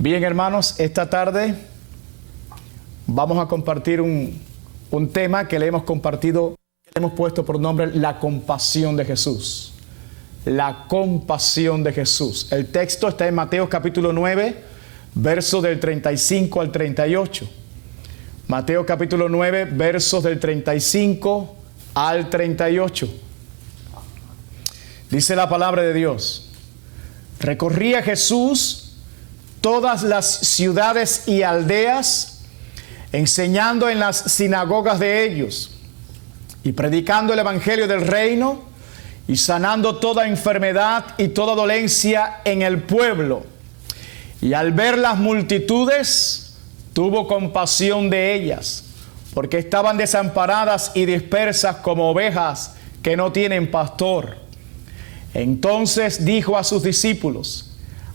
Bien, hermanos, esta tarde vamos a compartir un tema que le hemos compartido, que le hemos puesto por nombre la compasión de Jesús. La compasión de Jesús. El texto está en Mateo capítulo 9, versos del 35 al 38. Mateo capítulo 9, versos del 35 al 38. Dice la palabra de Dios: recorría Jesús todas las ciudades y aldeas, enseñando en las sinagogas de ellos y predicando el evangelio del reino y sanando toda enfermedad y toda dolencia en el pueblo. Y al ver las multitudes, tuvo compasión de ellas, porque estaban desamparadas y dispersas como ovejas que no tienen pastor. Entonces dijo a sus discípulos: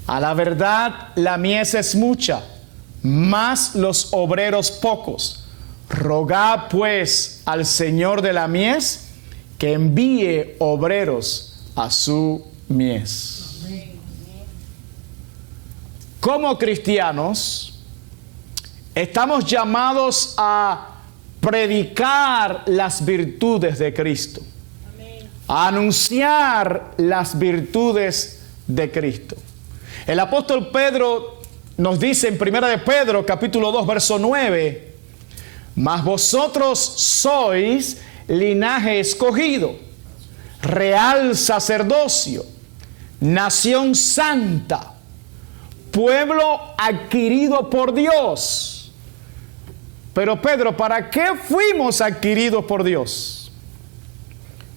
a la verdad, la mies es mucha, mas los obreros pocos. Rogad pues al Señor de la mies que envíe obreros a su mies. Como cristianos, estamos llamados a predicar las virtudes de Cristo, a anunciar las virtudes de Cristo. El apóstol Pedro nos dice en 1 de Pedro capítulo 2 verso 9: mas vosotros sois linaje escogido, real sacerdocio, nación santa, pueblo adquirido por Dios. Pero Pedro, ¿para qué fuimos adquiridos por Dios?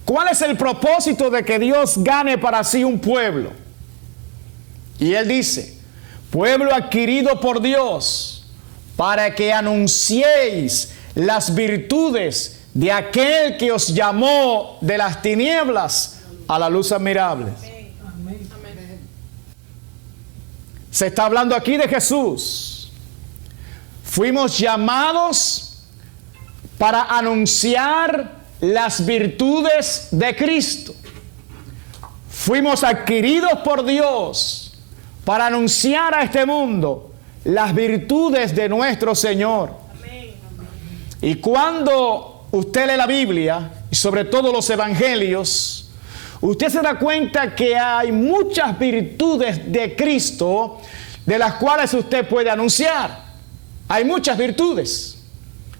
¿Cuál es el propósito de que Dios gane para sí un pueblo? Y él dice: pueblo adquirido por Dios, para que anunciéis las virtudes de aquel que os llamó de las tinieblas a la luz admirable. Amén. Se está hablando aquí de Jesús. Fuimos llamados para anunciar las virtudes de Cristo. Fuimos adquiridos por Dios para anunciar a este mundo las virtudes de nuestro Señor. Amén. Y cuando usted lee la Biblia, y sobre todo los evangelios, usted se da cuenta que hay muchas virtudes de Cristo de las cuales usted puede anunciar. Hay muchas virtudes.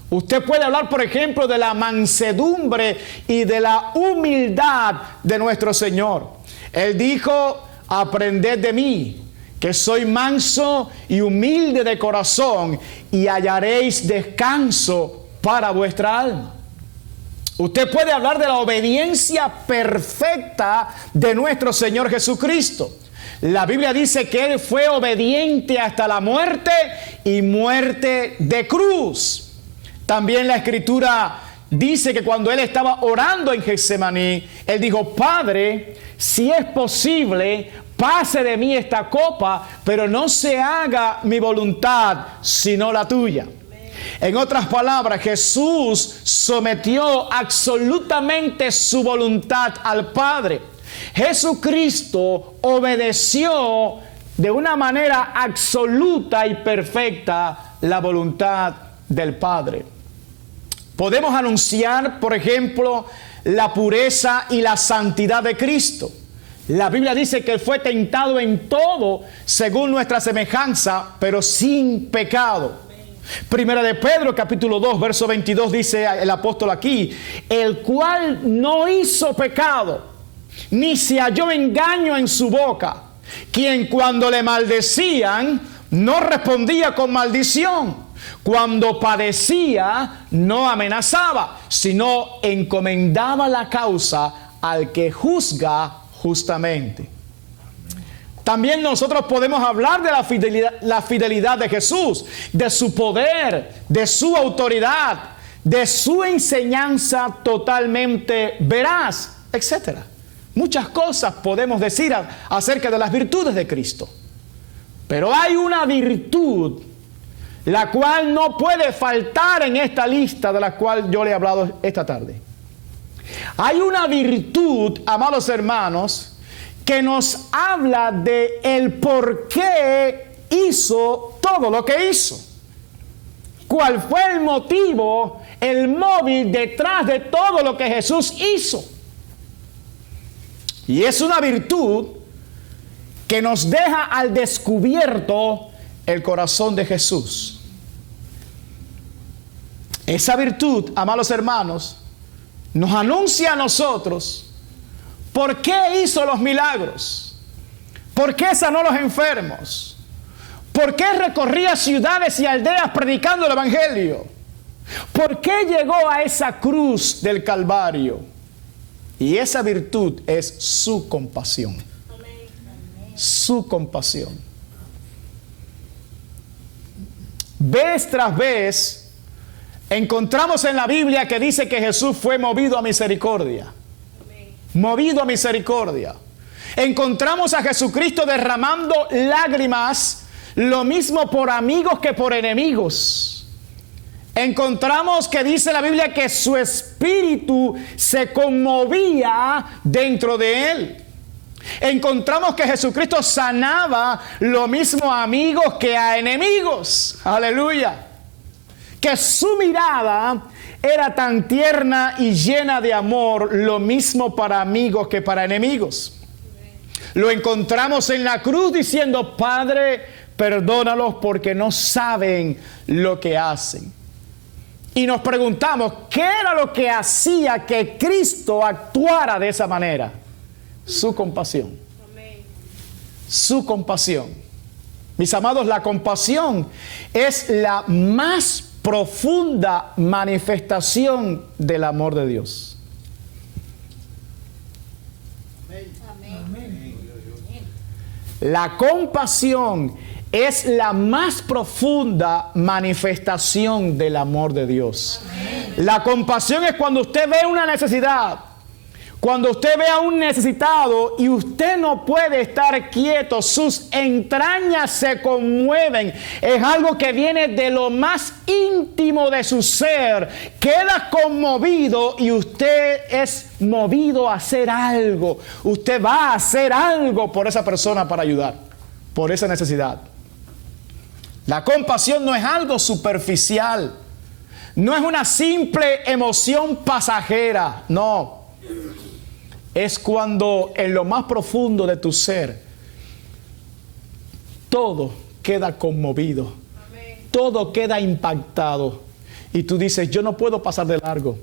Usted puede hablar, por ejemplo, de la mansedumbre y de la humildad de nuestro Señor. Él dijo: aprended de mí, que soy manso y humilde de corazón, y hallaréis descanso para vuestra alma. Usted puede hablar de la obediencia perfecta de nuestro Señor Jesucristo. La Biblia dice que Él fue obediente hasta la muerte, y muerte de cruz. También la Escritura dice que cuando Él estaba orando en Getsemaní, Él dijo: Padre, si es posible, pase de mí esta copa, pero no se haga mi voluntad, sino la tuya. En otras palabras, Jesús sometió absolutamente su voluntad al Padre. Jesucristo obedeció de una manera absoluta y perfecta la voluntad del Padre. Podemos anunciar, por ejemplo, la pureza y la santidad de Cristo. La Biblia dice que Él fue tentado en todo según nuestra semejanza, pero sin pecado. Primera de Pedro capítulo 2 verso 22 dice el apóstol aquí: el cual no hizo pecado, ni se halló engaño en su boca, quien cuando le maldecían no respondía con maldición, cuando padecía no amenazaba, sino encomendaba la causa al que juzga justamente. También nosotros podemos hablar de la fidelidad de Jesús, de su poder, de su autoridad, de su enseñanza totalmente veraz, etc. Muchas cosas podemos decir acerca de las virtudes de Cristo. Pero hay una virtud la cual no puede faltar en esta lista de la cual yo le he hablado esta tarde. Hay una virtud, amados hermanos, que nos habla de el por qué hizo todo lo que hizo? ¿Cuál fue el motivo, el móvil detrás de todo lo que Jesús hizo? Y es una virtud que nos deja al descubierto el corazón de Jesús. Esa virtud, amados hermanos, nos anuncia a nosotros por qué hizo los milagros, por qué sanó a los enfermos, por qué recorría ciudades y aldeas predicando el evangelio, por qué llegó a esa cruz del Calvario. Y esa virtud es su compasión. Su compasión. Vez tras vez encontramos en la Biblia que dice que Jesús fue movido a misericordia. Movido a misericordia. Encontramos a Jesucristo derramando lágrimas, lo mismo por amigos que por enemigos. Encontramos que dice la Biblia que su espíritu se conmovía dentro de él. Encontramos que Jesucristo sanaba lo mismo a amigos que a enemigos. Aleluya. Que su mirada era tan tierna y llena de amor, lo mismo para amigos que para enemigos. Lo encontramos en la cruz diciendo: Padre, perdónalos porque no saben lo que hacen. Y nos preguntamos, ¿qué era lo que hacía que Cristo actuara de esa manera? Su compasión. Su compasión. Mis amados, la compasión es la más profunda manifestación del amor de Dios. La compasión es la más profunda manifestación del amor de Dios. La compasión es cuando usted ve una necesidad, cuando usted ve a un necesitado y usted no puede estar quieto, sus entrañas se conmueven. Es algo que viene de lo más íntimo de su ser. Queda conmovido y usted es movido a hacer algo. Usted va a hacer algo por esa persona para ayudar, por esa necesidad. La compasión no es algo superficial, no es una simple emoción pasajera, no. Es cuando en lo más profundo de tu ser todo queda conmovido, todo queda impactado y tú dices: yo no puedo pasar de largo,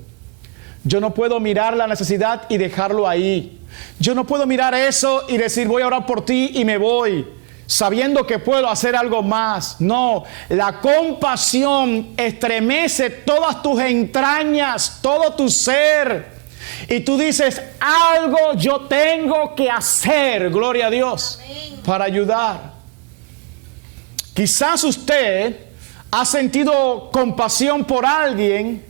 yo no puedo mirar la necesidad y dejarlo ahí, yo no puedo mirar eso y decir: voy a orar por ti y me voy, sabiendo que puedo hacer algo más. No, la compasión estremece todas tus entrañas, todo tu ser. Y tú dices: algo yo tengo que hacer, gloria a Dios, para ayudar. Quizás usted ha sentido compasión por alguien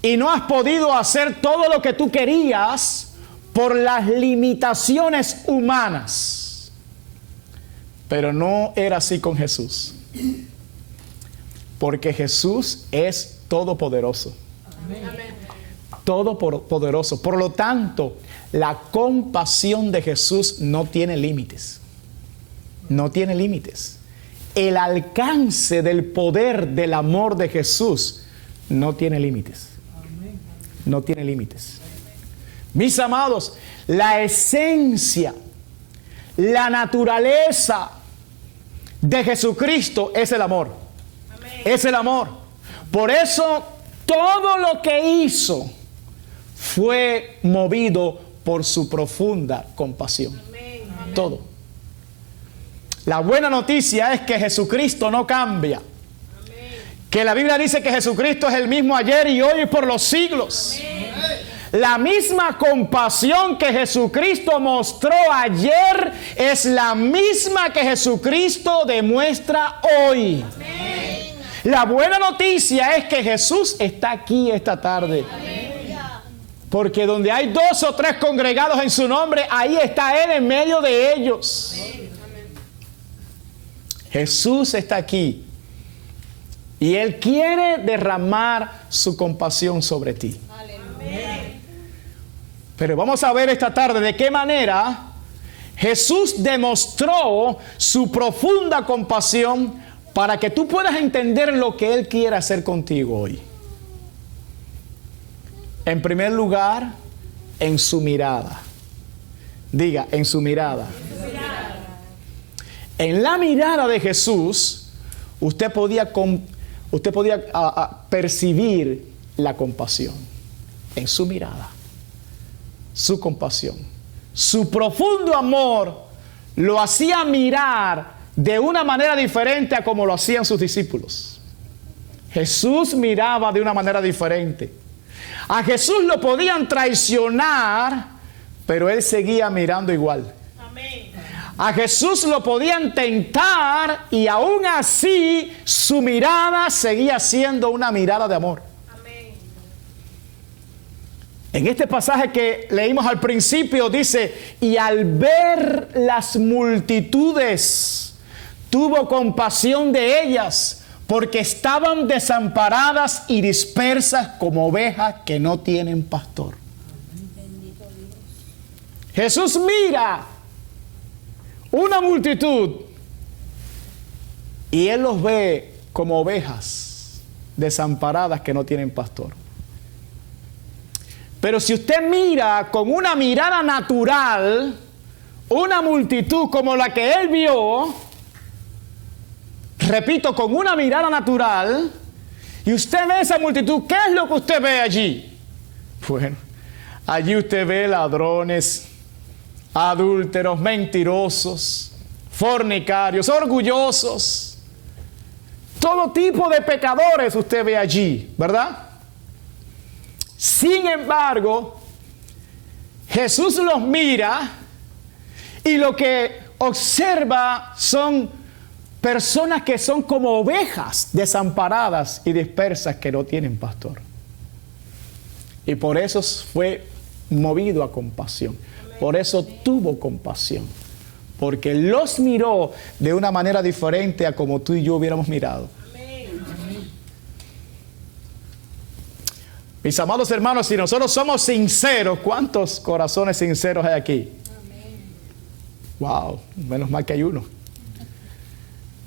y no has podido hacer todo lo que tú querías por las limitaciones humanas. Pero no era así con Jesús. Porque Jesús es todopoderoso. Todopoderoso. Por lo tanto, la compasión de Jesús no tiene límites. No tiene límites. El alcance del poder del amor de Jesús no tiene límites. No tiene límites. Mis amados, la esencia, la naturaleza de Jesucristo es el amor. Es el amor. Por eso todo lo que hizo fue movido por su profunda compasión. Todo. La buena noticia es que Jesucristo no cambia. Que la Biblia dice que Jesucristo es el mismo ayer y hoy y por los siglos. La misma compasión que Jesucristo mostró ayer es la misma que Jesucristo demuestra hoy. Amén. La buena noticia es que Jesús está aquí esta tarde. Amén. Porque donde hay 2 o 3 congregados en su nombre, ahí está Él en medio de ellos. Amén. Jesús está aquí y Él quiere derramar su compasión sobre ti. Amén. Pero vamos a ver esta tarde de qué manera Jesús demostró su profunda compasión para que tú puedas entender lo que Él quiere hacer contigo hoy. En primer lugar, en su mirada. Diga, en su mirada. En la mirada de Jesús, usted podía percibir la compasión. En su mirada. Su compasión. Su profundo amor lo hacía mirar de una manera diferente a como lo hacían sus discípulos. Jesús miraba de una manera diferente. A Jesús lo podían traicionar, pero Él seguía mirando igual. Amén. A Jesús lo podían tentar y aún así su mirada seguía siendo una mirada de amor. Amén. En este pasaje que leímos al principio dice, y al ver las multitudes, tuvo compasión de ellas, porque estaban desamparadas y dispersas como ovejas que no tienen pastor. Jesús mira una multitud y Él los ve como ovejas desamparadas que no tienen pastor. Pero si usted mira con una mirada natural, una multitud como la que Él vio, repito, con una mirada natural, y usted ve esa multitud, ¿qué es lo que usted ve allí? Bueno, allí usted ve ladrones, adúlteros, mentirosos, fornicarios, orgullosos, todo tipo de pecadores usted ve allí, ¿verdad? Sin embargo, Jesús los mira y lo que observa son personas que son como ovejas desamparadas y dispersas que no tienen pastor. Y por eso fue movido a compasión. Por eso tuvo compasión. Porque los miró de una manera diferente a como tú y yo hubiéramos mirado. Mis amados hermanos, si nosotros somos sinceros, ¿cuántos corazones sinceros hay aquí? Wow, menos mal que hay uno.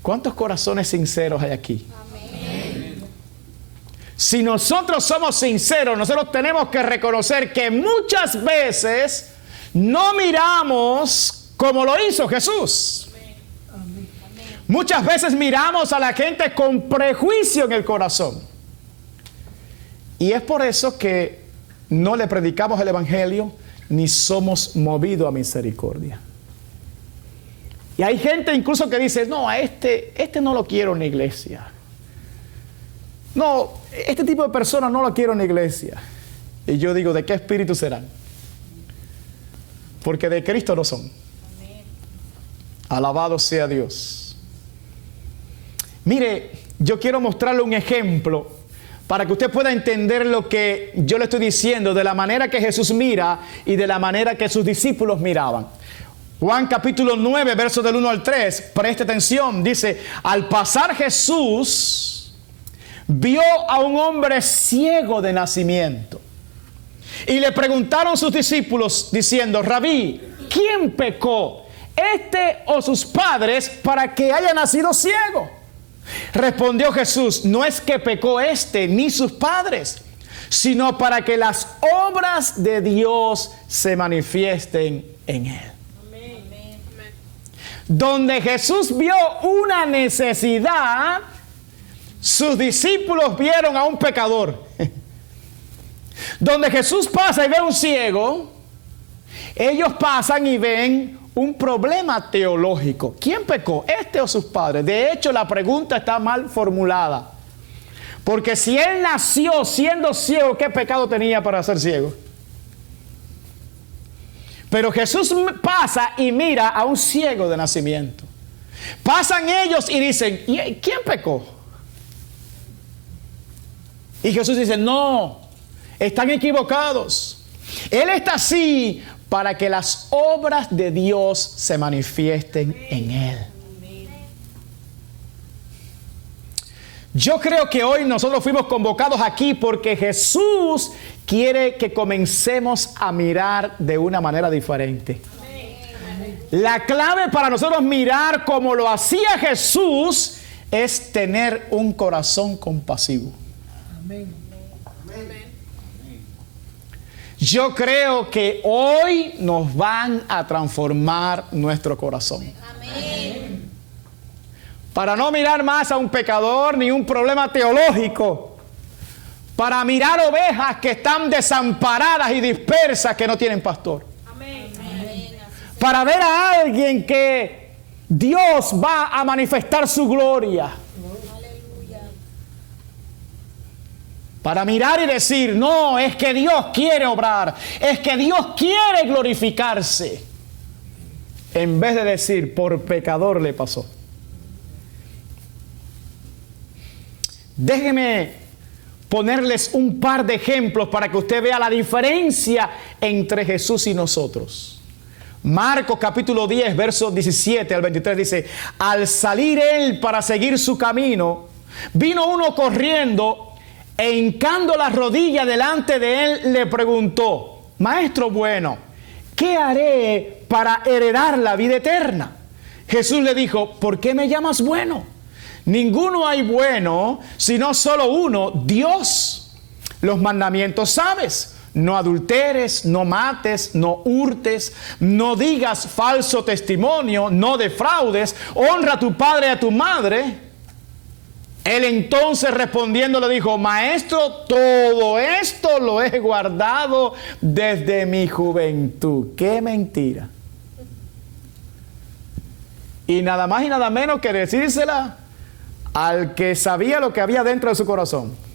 ¿Cuántos corazones sinceros hay aquí? Amén. Si nosotros somos sinceros, nosotros tenemos que reconocer que muchas veces no miramos como lo hizo Jesús. Amén. Muchas veces miramos a la gente con prejuicio en el corazón. Y es por eso que no le predicamos el Evangelio ni somos movidos a misericordia. Y hay gente incluso que dice, no, a este no lo quiero en la iglesia. No, este tipo de personas no lo quiero en la iglesia. Y yo digo, ¿de qué espíritu serán? Porque de Cristo no son. Amén. Alabado sea Dios. Mire, yo quiero mostrarle un ejemplo para que usted pueda entender lo que yo le estoy diciendo, de la manera que Jesús mira y de la manera que sus discípulos miraban. Juan capítulo 9, versos del 1 al 3, preste atención, dice, al pasar Jesús vio a un hombre ciego de nacimiento. Y le preguntaron sus discípulos diciendo, Rabí, ¿quién pecó, este o sus padres, para que haya nacido ciego? Respondió Jesús, no es que pecó este ni sus padres, sino para que las obras de Dios se manifiesten en él. Donde Jesús vio una necesidad, sus discípulos vieron a un pecador. Donde Jesús pasa y ve a un ciego, ellos pasan y ven un problema teológico. ¿Quién pecó, este o sus padres? De hecho, la pregunta está mal formulada. Porque si él nació siendo ciego, ¿qué pecado tenía para ser ciego? Pero Jesús pasa y mira a un ciego de nacimiento. Pasan ellos y dicen, ¿quién pecó? Y Jesús dice, no, están equivocados. Él está así para que las obras de Dios se manifiesten en él. Yo creo que hoy nosotros fuimos convocados aquí porque Jesús quiere que comencemos a mirar de una manera diferente. La clave para nosotros mirar como lo hacía Jesús es tener un corazón compasivo. Amén. Yo creo que hoy nos van a transformar nuestro corazón. Amén. Para no mirar más a un pecador ni un problema teológico. Para mirar ovejas que están desamparadas y dispersas que no tienen pastor. Amén. Para ver a alguien que Dios va a manifestar su gloria. Aleluya. Para mirar y decir, no, es que Dios quiere obrar, es que Dios quiere glorificarse. En vez de decir, por pecador le pasó. Déjenme ponerles un par de ejemplos para que usted vea la diferencia entre Jesús y nosotros. Marcos capítulo 10, versos 17 al 23 dice, al salir él para seguir su camino, vino uno corriendo e hincando la rodilla delante de él le preguntó, Maestro bueno, ¿qué haré para heredar la vida eterna? Jesús le dijo, ¿por qué me llamas bueno? Ninguno hay bueno, sino solo uno, Dios. Los mandamientos sabes, no adulteres, no mates, no hurtes, no digas falso testimonio, no defraudes, honra a tu padre y a tu madre. Él entonces respondiendo le dijo, Maestro, todo esto lo he guardado desde mi juventud. ¡Qué mentira! Y nada más y nada menos que decírsela al que sabía lo que había dentro de su corazón.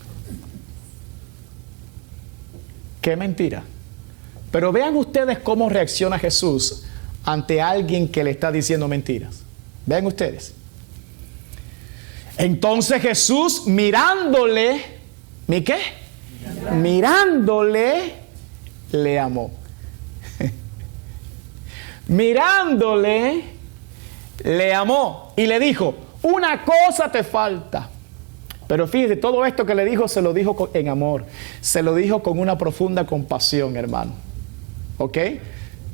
¡Qué mentira! Pero vean ustedes cómo reacciona Jesús ante alguien que le está diciendo mentiras. Vean ustedes. Entonces Jesús mirándole, ¿mi qué? Mirándole, le amó. Mirándole, le amó y le dijo, una cosa te falta. Pero fíjese, todo esto que le dijo, se lo dijo en amor. Se lo dijo con una profunda compasión, hermano. ¿Ok?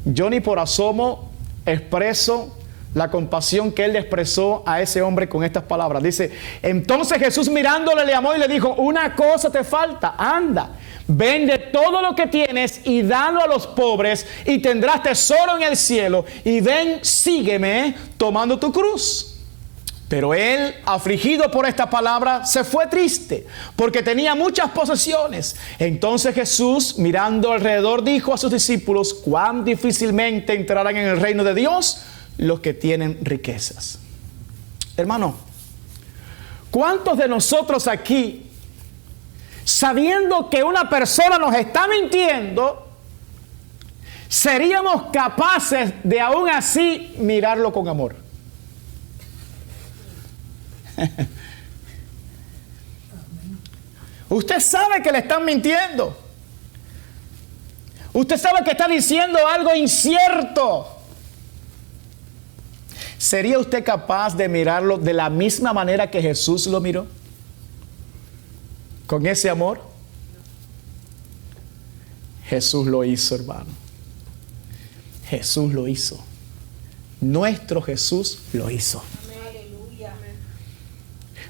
Yo ni por asomo expreso la compasión que él le expresó a ese hombre con estas palabras. Dice, entonces Jesús mirándole le amó y le dijo, una cosa te falta, anda, vende todo lo que tienes y dalo a los pobres y tendrás tesoro en el cielo y ven, sígueme tomando tu cruz. Pero él, afligido por esta palabra, se fue triste, porque tenía muchas posesiones. Entonces Jesús, mirando alrededor, dijo a sus discípulos, cuán difícilmente entrarán en el reino de Dios los que tienen riquezas. Hermano, ¿cuántos de nosotros aquí, sabiendo que una persona nos está mintiendo, seríamos capaces de aún así mirarlo con amor? Usted sabe que le están mintiendo. Usted sabe que está diciendo algo incierto. ¿Sería usted capaz de mirarlo de la misma manera que Jesús lo miró? ¿Con ese amor? Jesús lo hizo, hermano. Jesús lo hizo. Nuestro Jesús lo hizo.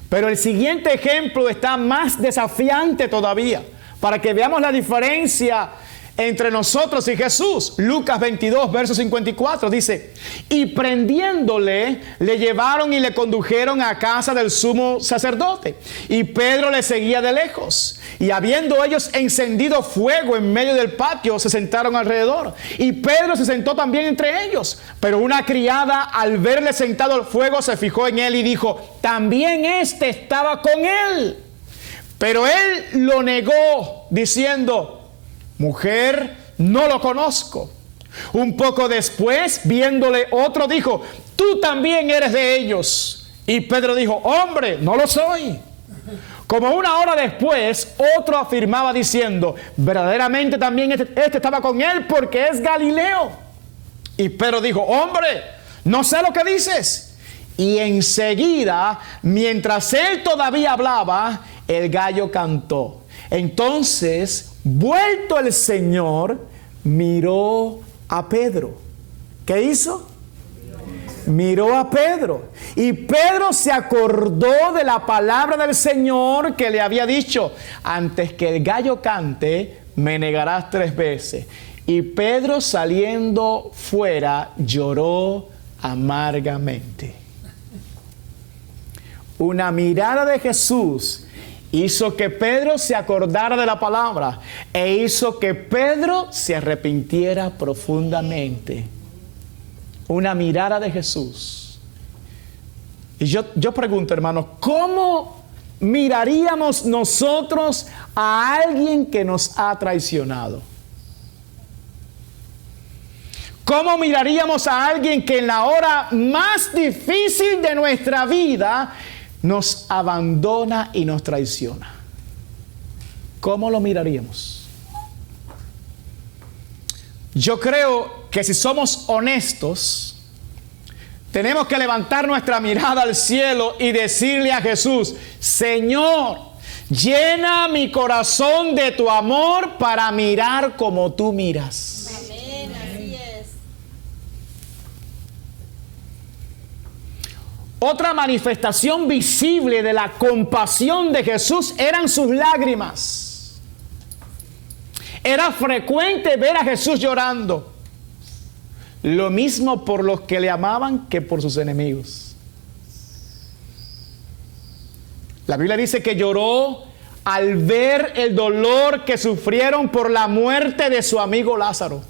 Pero el siguiente ejemplo está más desafiante todavía, para que veamos la diferencia entre nosotros y Jesús. Lucas 22, verso 54 dice, y prendiéndole, le llevaron y le condujeron a casa del sumo sacerdote. Y Pedro le seguía de lejos. Y habiendo ellos encendido fuego en medio del patio, se sentaron alrededor. Y Pedro se sentó también entre ellos. Pero una criada, al verle sentado al fuego, se fijó en él y dijo, también éste estaba con él. Pero él lo negó, diciendo, mujer, no lo conozco. Un poco después, viéndole otro, dijo, tú también eres de ellos. Y Pedro dijo, hombre, no lo soy. Como una hora después, otro afirmaba diciendo, verdaderamente también este estaba con él porque es Galileo. Y Pedro dijo, hombre, no sé lo que dices. Y enseguida, mientras él todavía hablaba, el gallo cantó. Entonces, vuelto el Señor, miró a Pedro. ¿Qué hizo? Miró a Pedro y Pedro se acordó de la palabra del Señor que le había dicho: antes que el gallo cante, me negarás 3 veces. Y Pedro, saliendo fuera, lloró amargamente. Una mirada de Jesús hizo que Pedro se acordara de la palabra e hizo que Pedro se arrepintiera profundamente. Una mirada de Jesús. Y yo pregunto, hermanos, ¿cómo miraríamos nosotros a alguien que nos ha traicionado? ¿Cómo miraríamos a alguien que en la hora más difícil de nuestra vida nos abandona y nos traiciona? ¿Cómo lo miraríamos? Yo creo que si somos honestos, tenemos que levantar nuestra mirada al cielo y decirle a Jesús: Señor, llena mi corazón de tu amor para mirar como tú miras. Amén, así es. Otra manifestación visible de la compasión de Jesús eran sus lágrimas. Era frecuente ver a Jesús llorando. Lo mismo por los que le amaban que por sus enemigos. La Biblia dice que lloró al ver el dolor que sufrieron por la muerte de su amigo Lázaro.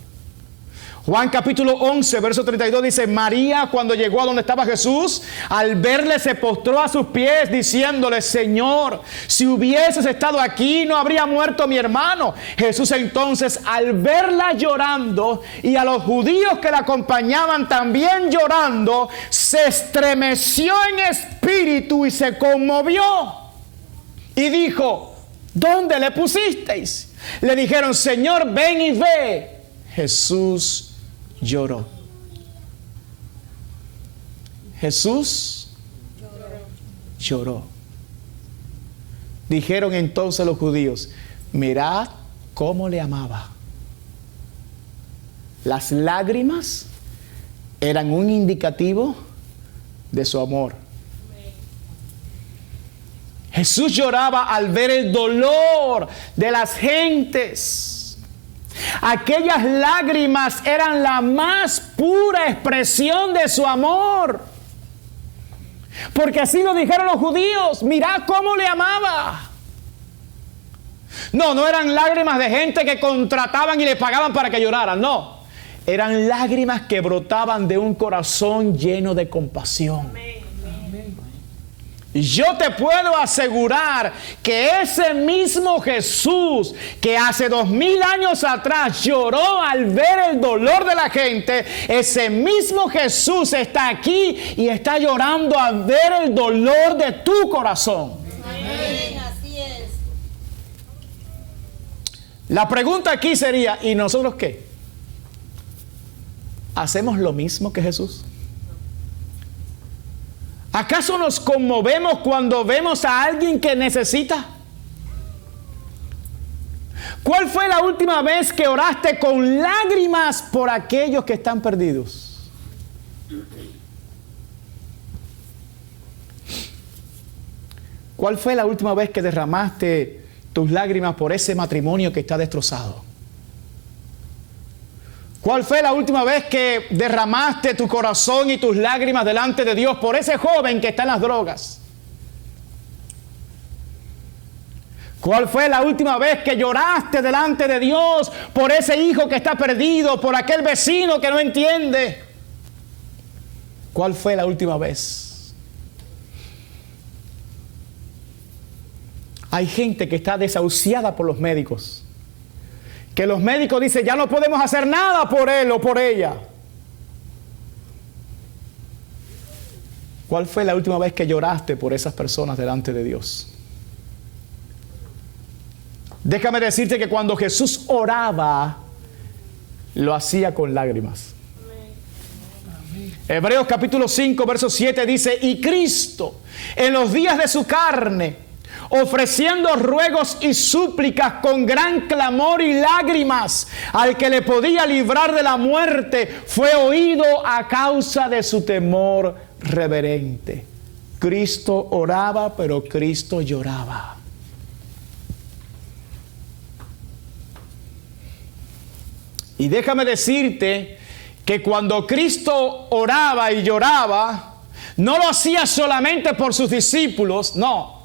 Juan capítulo 11, verso 32 dice: María, cuando llegó a donde estaba Jesús, al verle se postró a sus pies diciéndole: Señor, si hubieses estado aquí, no habría muerto mi hermano. Jesús entonces, al verla llorando y a los judíos que la acompañaban también llorando, se estremeció en espíritu y se conmovió. Y dijo: ¿dónde le pusisteis? Le dijeron: Señor, ven y ve. Jesús lloró. Jesús lloró. Dijeron entonces los judíos: mirad cómo le amaba. Las lágrimas eran un indicativo de su amor. Jesús lloraba al ver el dolor de las gentes. Aquellas lágrimas eran la más pura expresión de su amor. Porque así lo dijeron los judíos: mirad cómo le amaba. No eran lágrimas de gente que contrataban y le pagaban para que lloraran, no. Eran lágrimas que brotaban de un corazón lleno de compasión. Yo te puedo asegurar que ese mismo Jesús que hace 2000 años atrás lloró al ver el dolor de la gente, ese mismo Jesús está aquí y está llorando al ver el dolor de tu corazón. Amén, así es. La pregunta aquí sería: ¿y nosotros qué? ¿Hacemos lo mismo que Jesús? ¿Acaso nos conmovemos cuando vemos a alguien que necesita? ¿Cuál fue la última vez que oraste con lágrimas por aquellos que están perdidos? ¿Cuál fue la última vez que derramaste tus lágrimas por ese matrimonio que está destrozado? ¿Cuál fue la última vez que derramaste tu corazón y tus lágrimas delante de Dios por ese joven que está en las drogas? ¿Cuál fue la última vez que lloraste delante de Dios por ese hijo que está perdido, por aquel vecino que no entiende? ¿Cuál fue la última vez? Hay gente que está desahuciada por los médicos. Que los médicos dicen: ya no podemos hacer nada por él o por ella. ¿Cuál fue la última vez que lloraste por esas personas delante de Dios? Déjame decirte que cuando Jesús oraba, lo hacía con lágrimas. Hebreos capítulo 5, verso 7 dice: y Cristo, en los días de su carne, ofreciendo ruegos y súplicas con gran clamor y lágrimas al que le podía librar de la muerte, fue oído a causa de su temor reverente. Cristo oraba, pero Cristo lloraba. Y déjame decirte que cuando Cristo oraba y lloraba, no lo hacía solamente por sus discípulos, no.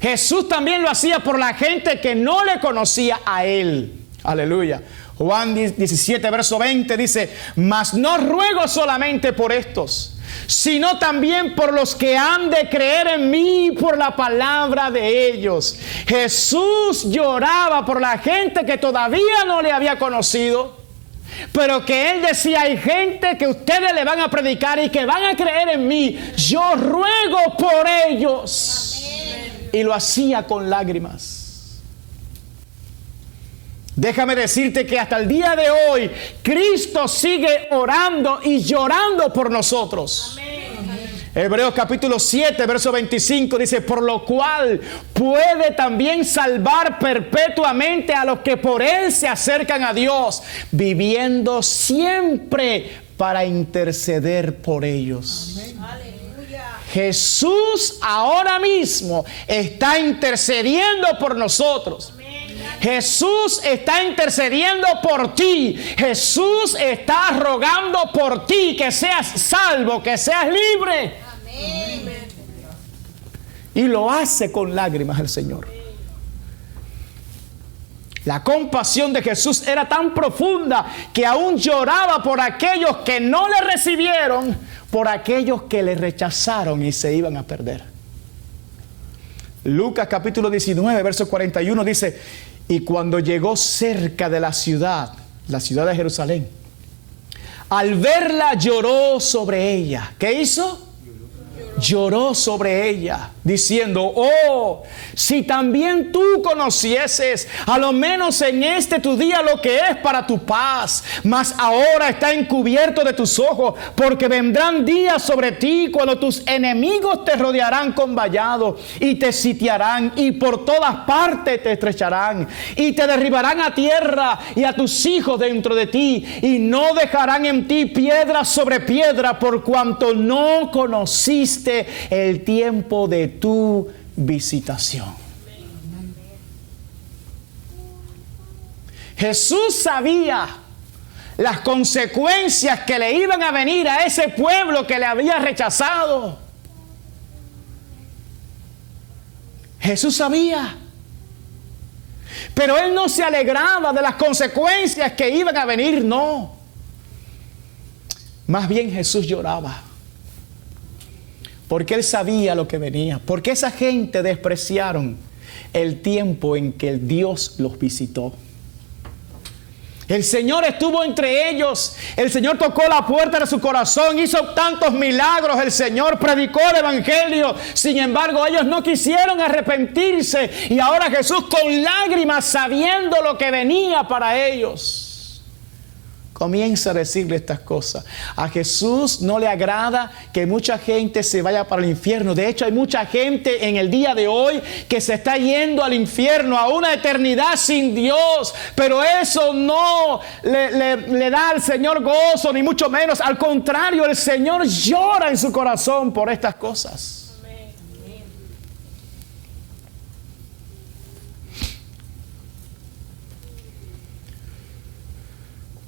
Jesús también lo hacía por la gente que no le conocía a Él. Aleluya. Juan 17, verso 20 dice: mas no ruego solamente por estos, sino también por los que han de creer en mí por la palabra de ellos. Jesús lloraba por la gente que todavía no le había conocido, pero que Él decía: hay gente que ustedes le van a predicar y que van a creer en mí. Yo ruego por ellos. Amén. Y lo hacía con lágrimas. Déjame decirte que hasta el día de hoy Cristo sigue orando y llorando por nosotros. Amén. Hebreos capítulo 7, verso 25 dice: por lo cual puede también salvar perpetuamente a los que por Él se acercan a Dios, viviendo siempre para interceder por ellos. Amén. Jesús ahora mismo está intercediendo por nosotros. Jesús está intercediendo por ti. Jesús está rogando por ti que seas salvo, que seas libre. Amén. Y lo hace con lágrimas el Señor. La compasión de Jesús era tan profunda que aún lloraba por aquellos que no le recibieron, por aquellos que le rechazaron y se iban a perder. Lucas capítulo 19, verso 41 dice: y cuando llegó cerca de la ciudad de Jerusalén, al verla lloró sobre ella. ¿Qué hizo? Lloró sobre ella, diciendo: oh, si también tú conocieses, a lo menos en este tu día, lo que es para tu paz, mas ahora está encubierto de tus ojos, porque vendrán días sobre ti cuando tus enemigos te rodearán con vallado y te sitiarán y por todas partes te estrecharán y te derribarán a tierra y a tus hijos dentro de ti, y no dejarán en ti piedra sobre piedra, por cuanto no conociste el tiempo de tu visitación. Jesús sabía las consecuencias que le iban a venir a ese pueblo que le había rechazado. Jesús sabía, pero Él no se alegraba de las consecuencias que iban a venir, no. Más bien Jesús lloraba, porque Él sabía lo que venía, porque esa gente despreciaron el tiempo en que el Dios los visitó. El Señor estuvo entre ellos, el Señor tocó la puerta de su corazón, hizo tantos milagros, el Señor predicó el Evangelio. Sin embargo, ellos no quisieron arrepentirse, y ahora Jesús, con lágrimas, sabiendo lo que venía para ellos, comienza a decirle estas cosas. A Jesús no le agrada que mucha gente se vaya para el infierno. De hecho, hay mucha gente en el día de hoy que se está yendo al infierno, a una eternidad sin Dios. Pero eso no le da al Señor gozo, ni mucho menos. Al contrario, el Señor llora en su corazón por estas cosas.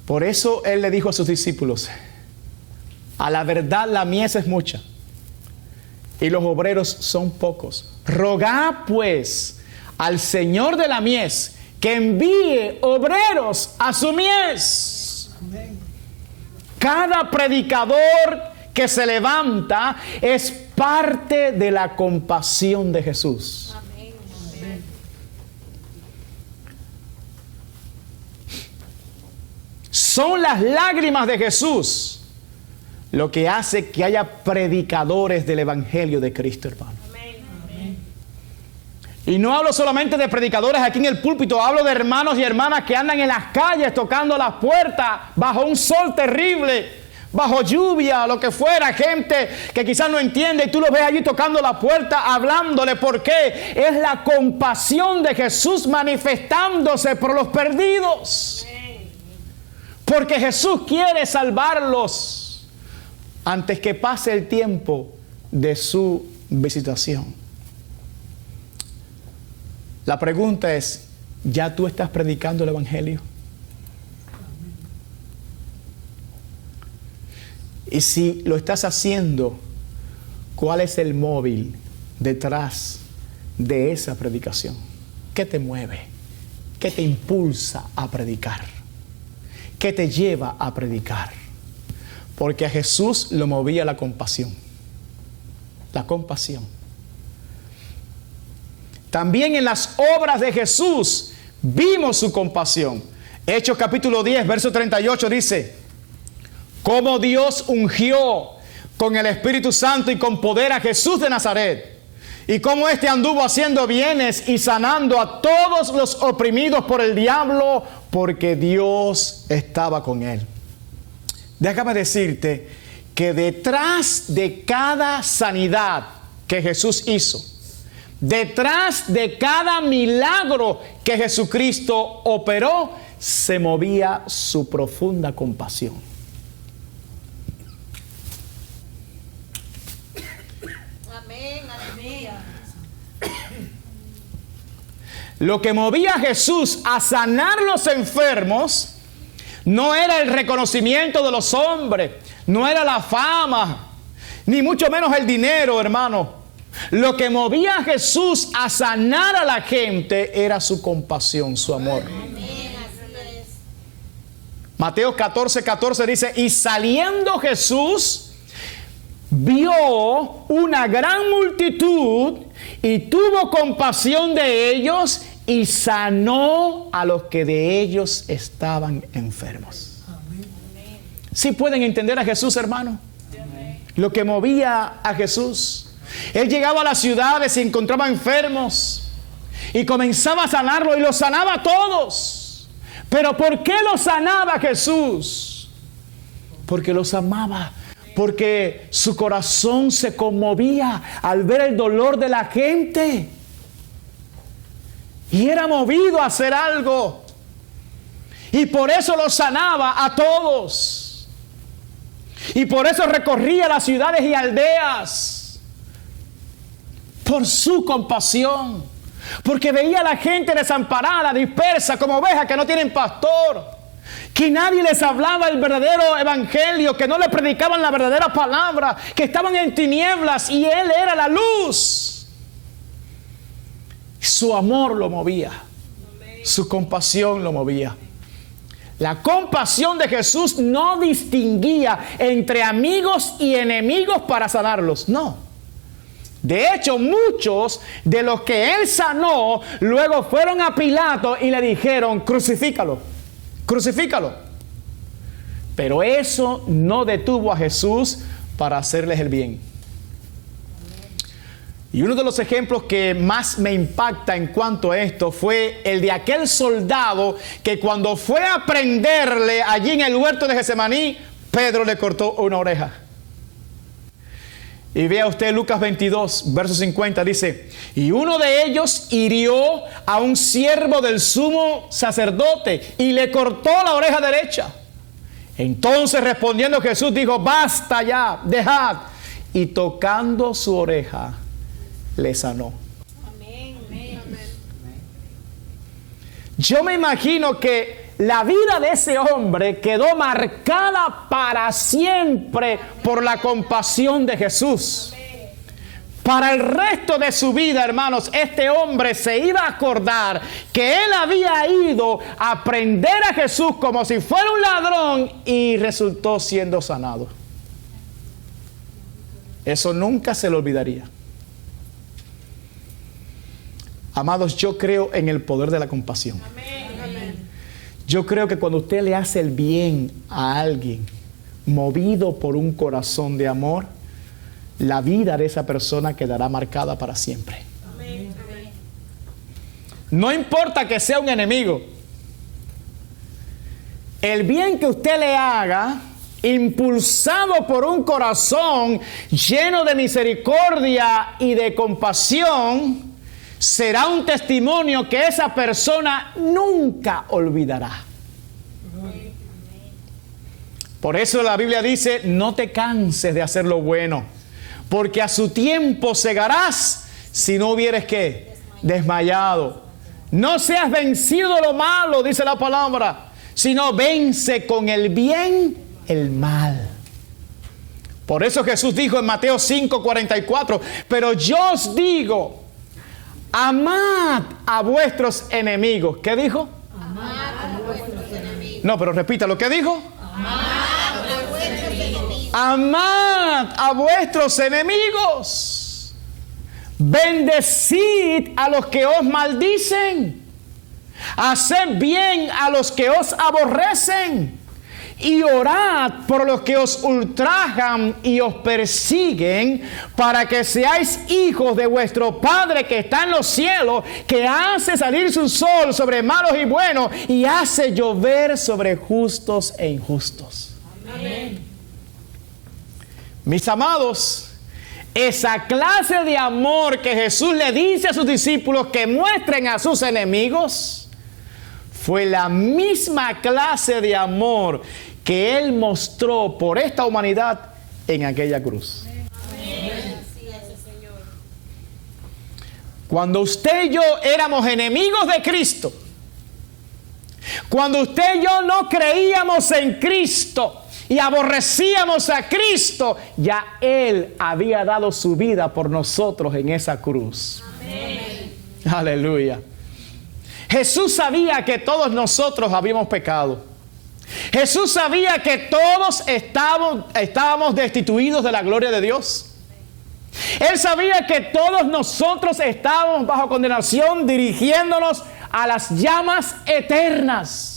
Por eso Él le dijo a sus discípulos: a la verdad la mies es mucha y los obreros son pocos. Rogad pues al Señor de la mies que envíe obreros a su mies. Amén. Cada predicador que se levanta es parte de la compasión de Jesús. Son las lágrimas de Jesús lo que hace que haya predicadores del Evangelio de Cristo, hermano. Amén. Y no hablo solamente de predicadores aquí en el púlpito, hablo de hermanos y hermanas que andan en las calles tocando las puertas bajo un sol terrible, bajo lluvia, lo que fuera, gente que quizás no entiende y tú lo ves allí tocando la puerta, hablándole. ¿Por qué? Es la compasión de Jesús manifestándose por los perdidos. Porque Jesús quiere salvarlos antes que pase el tiempo de su visitación. La pregunta es, ¿ya tú estás predicando el Evangelio? Y si lo estás haciendo, ¿cuál es el móvil detrás de esa predicación? ¿Qué te mueve? ¿Qué te impulsa a predicar? ¿Qué te lleva a predicar? Porque a Jesús lo movía la compasión. La compasión. También en las obras de Jesús vimos su compasión. Hechos capítulo 10, verso 38 dice: cómo Dios ungió con el Espíritu Santo y con poder a Jesús de Nazaret, y cómo éste anduvo haciendo bienes y sanando a todos los oprimidos por el diablo, porque Dios estaba con él. Déjame decirte que detrás de cada sanidad que Jesús hizo, detrás de cada milagro que Jesucristo operó, se movía su profunda compasión. Amén, aleluya. Lo que movía a Jesús a sanar los enfermos no era el reconocimiento de los hombres, no era la fama, ni mucho menos el dinero, hermano. Lo que movía a Jesús a sanar a la gente era su compasión, su amor. Amén, así es. Mateo 14:14 dice: y saliendo Jesús, vio una gran multitud y tuvo compasión de ellos y sanó a los que de ellos estaban enfermos. ¿Sí pueden entender a Jesús, hermano? Lo que movía a Jesús. Él llegaba a las ciudades y encontraba enfermos y comenzaba a sanarlos y los sanaba a todos. ¿Pero por qué los sanaba Jesús? Porque los amaba. Porque su corazón se conmovía al ver el dolor de la gente. Y era movido a hacer algo. Y por eso los sanaba a todos. Y por eso recorría las ciudades y aldeas. Por su compasión. Porque veía a la gente desamparada, dispersa, como ovejas que no tienen pastor. Que nadie les hablaba el verdadero evangelio, que no le predicaban la verdadera palabra, que estaban en tinieblas y Él era la luz. Su amor lo movía, su compasión lo movía. La compasión de Jesús no distinguía entre amigos y enemigos para sanarlos, no. De hecho, muchos de los que Él sanó luego fueron a Pilato y le dijeron: crucifícalo, crucifícalo. Pero eso no detuvo a Jesús para hacerles el bien. Y uno de los ejemplos que más me impacta en cuanto a esto fue el de aquel soldado que cuando fue a prenderle allí en el huerto de Getsemaní, Pedro le cortó una oreja. Y vea usted Lucas 22, verso 50, dice: y uno de ellos hirió a un siervo del sumo sacerdote y le cortó la oreja derecha. Entonces respondiendo Jesús dijo: basta ya, dejad. Y tocando su oreja, le sanó. Amén, amén. Yo me imagino que la vida de ese hombre quedó marcada para siempre por la compasión de Jesús. Para el resto de su vida, hermanos, este hombre se iba a acordar que él había ido a prender a Jesús como si fuera un ladrón y resultó siendo sanado. Eso nunca se le olvidaría. Amados, yo creo en el poder de la compasión. Yo creo que cuando usted le hace el bien a alguien, movido por un corazón de amor, la vida de esa persona quedará marcada para siempre. No importa que sea un enemigo. El bien que usted le haga impulsado por un corazón lleno de misericordia y de compasión, será un testimonio que esa persona nunca olvidará. Por eso la Biblia dice, no te canses de hacer lo bueno, porque a su tiempo segarás si no hubieres ¿qué? Desmayado. No seas vencido de lo malo, dice la palabra, sino vence con el bien el mal. Por eso Jesús dijo en Mateo 5:44, pero yo os digo, amad a vuestros enemigos. ¿Qué dijo? Amad a vuestros enemigos. No, pero repita lo que dijo. Amad a vuestros enemigos. Amad a vuestros enemigos. Bendecid a los que os maldicen. Haced bien a los que os aborrecen. Y orad por los que os ultrajan y os persiguen, para que seáis hijos de vuestro Padre que está en los cielos, que hace salir su sol sobre malos y buenos, y hace llover sobre justos e injustos. Amén. Mis amados, esa clase de amor que Jesús le dice a sus discípulos que muestren a sus enemigos, fue la misma clase de amor que Él mostró por esta humanidad en aquella cruz. Amén. Así es, Señor. Cuando usted y yo éramos enemigos de Cristo, cuando usted y yo no creíamos en Cristo y aborrecíamos a Cristo, ya Él había dado su vida por nosotros en esa cruz. Amén. Aleluya. Jesús sabía que todos nosotros habíamos pecado. Jesús sabía que todos estábamos destituidos de la gloria de Dios. Él sabía que todos nosotros estábamos bajo condenación, dirigiéndonos a las llamas eternas.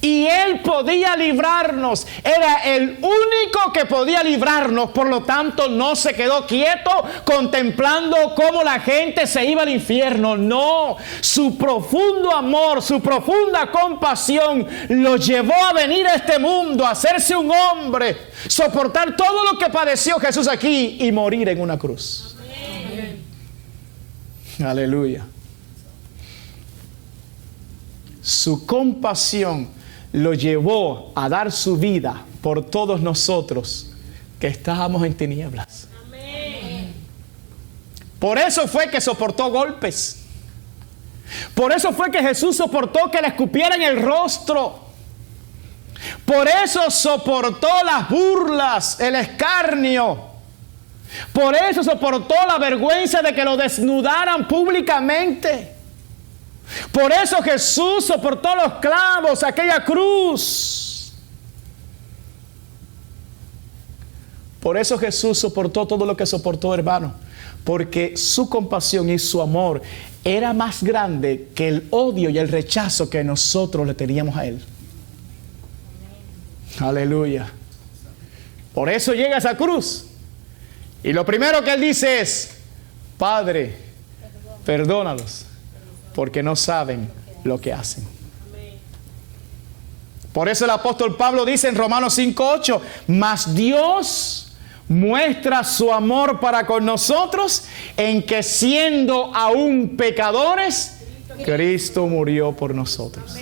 Y Él podía librarnos. Era el único que podía librarnos. Por lo tanto, no se quedó quieto contemplando cómo la gente se iba al infierno. No, su profundo amor, su profunda compasión lo llevó a venir a este mundo, a hacerse un hombre, soportar todo lo que padeció Jesús aquí y morir en una cruz. Amén. Aleluya. Su compasión lo llevó a dar su vida por todos nosotros que estábamos en tinieblas. Amén. Por eso fue que soportó golpes. Por eso fue que Jesús soportó que le escupieran el rostro. Por eso soportó las burlas, el escarnio. Por eso soportó la vergüenza de que lo desnudaran públicamente. Por eso Jesús soportó los clavos, aquella cruz. Por eso Jesús soportó todo lo que soportó, hermano. Porque su compasión y su amor era más grande que el odio y el rechazo que nosotros le teníamos a Él. Aleluya. Por eso llega a esa cruz. Y lo primero que Él dice es: Padre, perdónalos, porque no saben lo que hacen. Por eso el apóstol Pablo dice en Romanos 5:8, mas Dios muestra su amor para con nosotros en que siendo aún pecadores, Cristo murió por nosotros.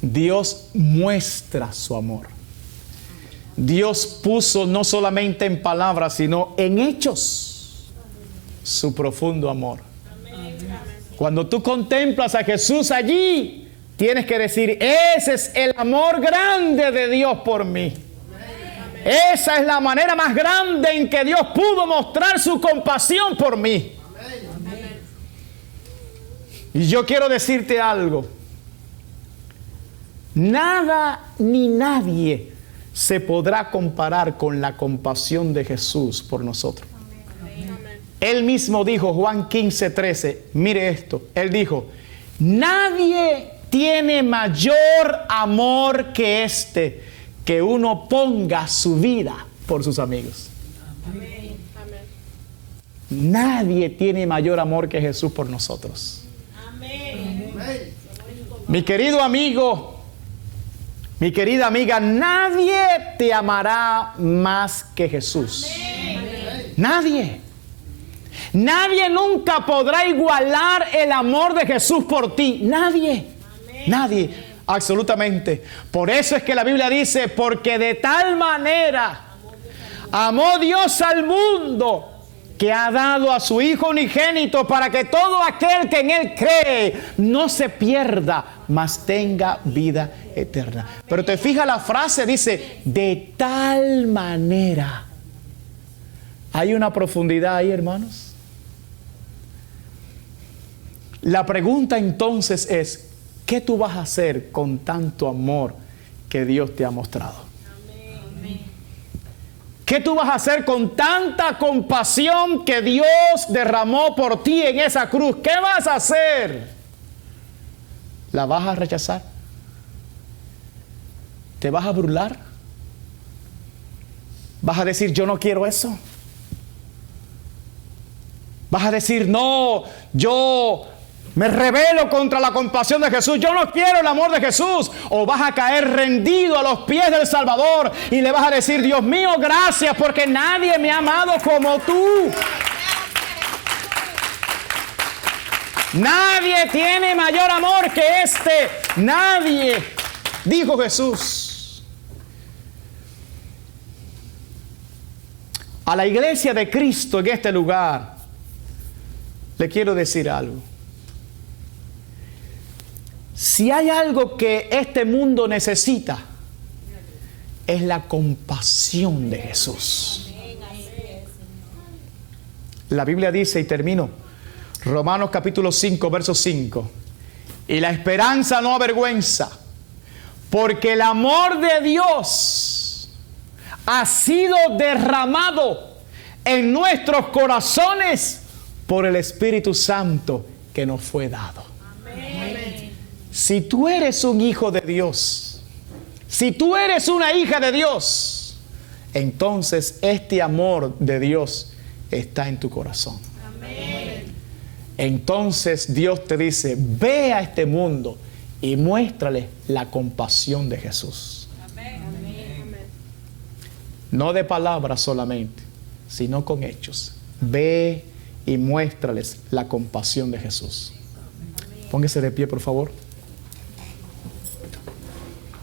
Dios muestra su amor. Dios puso no solamente en palabras, sino en hechos su profundo amor. Cuando tú contemplas a Jesús allí, tienes que decir: ese es el amor grande de Dios por mí. Esa es la manera más grande en que Dios pudo mostrar su compasión por mí. Y yo quiero decirte algo. Nada ni nadie se podrá comparar con la compasión de Jesús por nosotros. Él mismo dijo, Juan 15:13, mire esto, Él dijo: nadie tiene mayor amor que este, que uno ponga su vida por sus amigos. Amén. Nadie tiene mayor amor que Jesús por nosotros. Amén. Mi querido amigo, mi querida amiga, nadie te amará más que Jesús. Nadie. Nadie nunca podrá igualar el amor de Jesús por ti. Nadie. Nadie. Absolutamente. Por eso es que la Biblia dice, porque de tal manera amó Dios al mundo, que ha dado a su Hijo unigénito, para que todo aquel que en Él cree no se pierda, mas tenga vida eterna. Pero te fijas la frase, dice, de tal manera. Hay una profundidad ahí, hermanos. La pregunta entonces es, ¿qué tú vas a hacer con tanto amor que Dios te ha mostrado? ¿Qué tú vas a hacer con tanta compasión que Dios derramó por ti en esa cruz? ¿Qué vas a hacer? ¿La vas a rechazar? ¿Te vas a burlar? ¿Vas a decir, yo no quiero eso? ¿Vas a decir, no, yo me rebelo contra la compasión de Jesús, yo no quiero el amor de Jesús? ¿O vas a caer rendido a los pies del Salvador y le vas a decir, Dios mío, gracias, porque nadie me ha amado como tú? Nadie tiene mayor amor que este. Nadie, dijo Jesús. A la iglesia de Cristo en este lugar, le quiero decir algo. Si hay algo que este mundo necesita, es la compasión de Jesús. La Biblia dice, y termino, Romanos capítulo 5, verso 5, y la esperanza no avergüenza, porque el amor de Dios ha sido derramado en nuestros corazones por el Espíritu Santo que nos fue dado. Amén. Si tú eres un hijo de Dios, si tú eres una hija de Dios, entonces este amor de Dios está en tu corazón. Amén. Entonces Dios te dice, ve a este mundo y muéstrale la compasión de Jesús. Amén. No de palabras solamente, sino con hechos. Ve y muéstrales la compasión de Jesús. Póngase de pie, por favor.